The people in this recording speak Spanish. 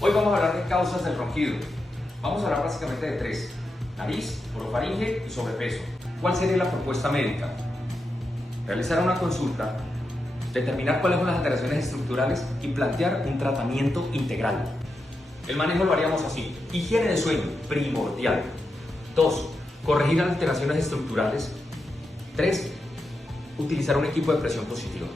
Hoy vamos a hablar de causas del ronquido. Vamos a hablar básicamente de tres: nariz, orofaringe y sobrepeso. ¿Cuál sería la propuesta médica? Realizar una consulta, determinar cuáles son las alteraciones estructurales y plantear un tratamiento integral. El manejo lo haríamos así: higiene de sueño, primordial. 2. Corregir alteraciones estructurales. 3. Utilizar un equipo de presión positiva.